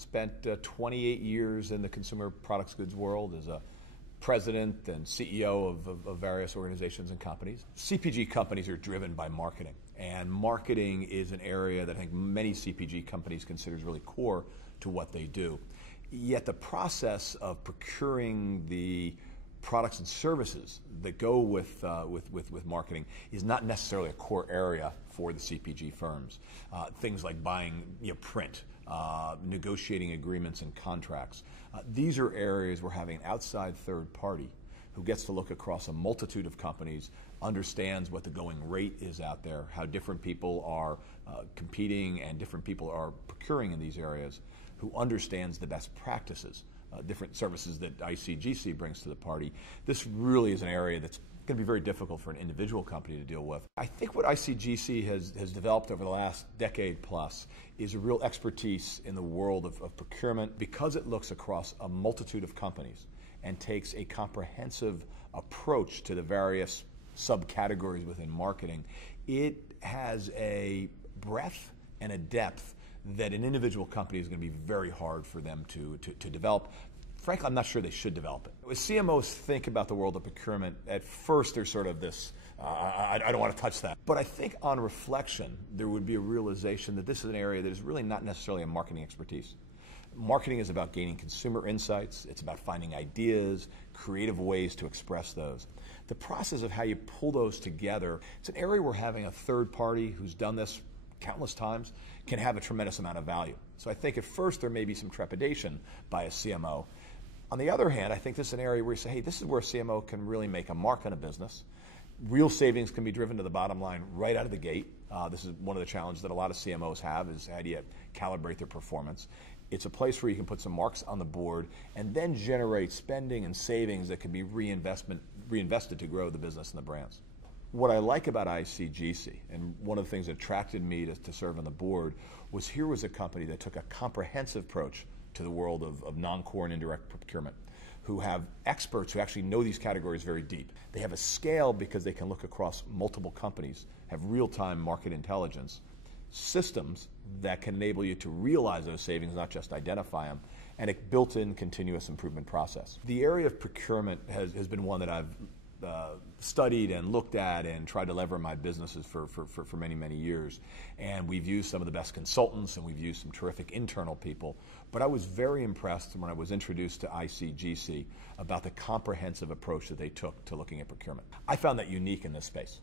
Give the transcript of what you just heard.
Spent 28 years in the consumer products goods world as a president and CEO of various organizations and companies. CPG companies are driven by marketing, and marketing is an area that I think many CPG companies consider is really core to what they do. Yet the process of procuring the products and services that go with marketing is not necessarily a core area for the CPG firms. Things like buying print, negotiating agreements and contracts. These are areas where having an outside third party who gets to look across a multitude of companies, understands what the going rate is out there, how different people are competing and different people are procuring in these areas, who understands the best practices, different services that ICGC brings to the party. This really is an area that's going to be very difficult for an individual company to deal with. I think what ICGC has developed over the last decade plus is a real expertise in the world of procurement, because it looks across a multitude of companies and takes a comprehensive approach to the various subcategories within marketing. It has a breadth and a depth that an individual company is going to be very hard for them to develop. Frankly, I'm not sure they should develop it. As CMOs think about the world of procurement, at first there's sort of this, I don't want to touch that. But I think on reflection, there would be a realization that this is an area that is really not necessarily a marketing expertise. Marketing is about gaining consumer insights. It's about finding ideas, creative ways to express those. The process of how you pull those together, it's an area where having a third party who's done this countless times can have a tremendous amount of value. So I think at first there may be some trepidation by a CMO. On the other hand, I think this is an area where you say, hey, this is where a CMO can really make a mark on a business. Real savings can be driven to the bottom line right out of the gate. This is one of the challenges that a lot of CMOs have, is how do you calibrate their performance. It's a place where you can put some marks on the board and then generate spending and savings that can be reinvested to grow the business and the brands. What I like about ICGC, and one of the things that attracted me to serve on the board, was here was a company that took a comprehensive approach to the world of non-core and indirect procurement, who have experts who actually know these categories very deep. They have a scale because they can look across multiple companies, have real-time market intelligence, systems that can enable you to realize those savings, not just identify them, and a built-in continuous improvement process. The area of procurement has been one that I've studied and looked at and tried to lever in my businesses for many, many years. And we've used some of the best consultants and we've used some terrific internal people. But I was very impressed when I was introduced to ICGC about the comprehensive approach that they took to looking at procurement. I found that unique in this space.